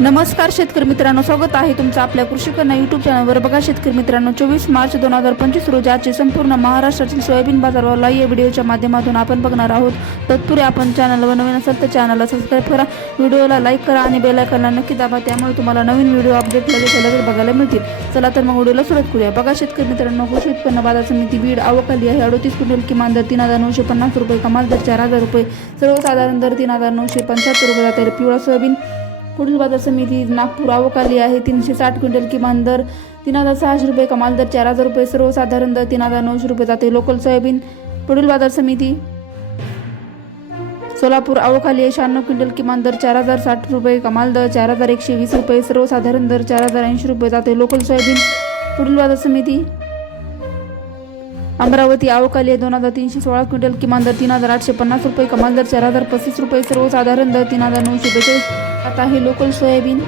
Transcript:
नमस्कार शेतकरी मित्रांनो स्वागत आहे तुमचं आपल्या कृषीकरणा युट्यूब चॅनलवर बघा शेतकरी मित्रांनो चोवीस मार्च दोन हजार पंचवीस रोजी आजचे संपूर्ण महाराष्ट्रातील सोयाबीन बाजारभाव या व्हिडिओच्या माध्यमातून आपण बघणार आहोत. तत्पूर्वी आपण चॅनलवर नवीन असाल तर चॅनलला सबस्क्राईब करा. व्हिडिओला लाईक करा आणि बेल आयकॉनला नक्की दाबा त्यामुळे तुम्हाला नवीन व्हिडिओ अपडेट लगेच लगेच बघायला मिळतील. चला तर मग व्हिडिओला सुरुवात करूया. बघा शेतकरी मित्रांनो कृषी उत्पन्न बाजार समिती बीड आवकाली आहे. अडतीस क्विंटल किमान दर तीन हजार नऊशे पन्नास रुपये कमाल दर चार हजार रुपये. सर्वसाधारण दर तीन हजार नऊशे पंच्याहत्तर रुपये जाते. पिवळा सोयाबीन पुढील बाजार समिती नागपूर आवकाली आहे. तीनशे साठ क्विंटल किमान दर तीन हजार सहाशे रुपये कमाल दर चार हजार रुपये सर्वसाधारण दर तीन हजार नऊशे रुपये जाते. लोकल सोयाबीन पुढील बाजार समिती. सोलापूर आवखाली आहे. शहाण्णव क्विंटल किमान दर चार हजार साठ रुपये कमाल दर चार हजार एकशे वीस रुपये सर्वसाधारण दर चार हजार ऐंशी रुपये जाते. लोकल सोयाबीन पुढील बाजार समिती. अमरावती आवकाली आहे. दोन हजार तीनशे सोळा क्विंटल किमान दर तीन हजार आठशे पन्नास रुपये कमाल दर चार हजार पस्तीस रुपये सर्वसाधारण दर तीन हजार नऊशे बेचाळीस आता हे लोकल सोयाबीन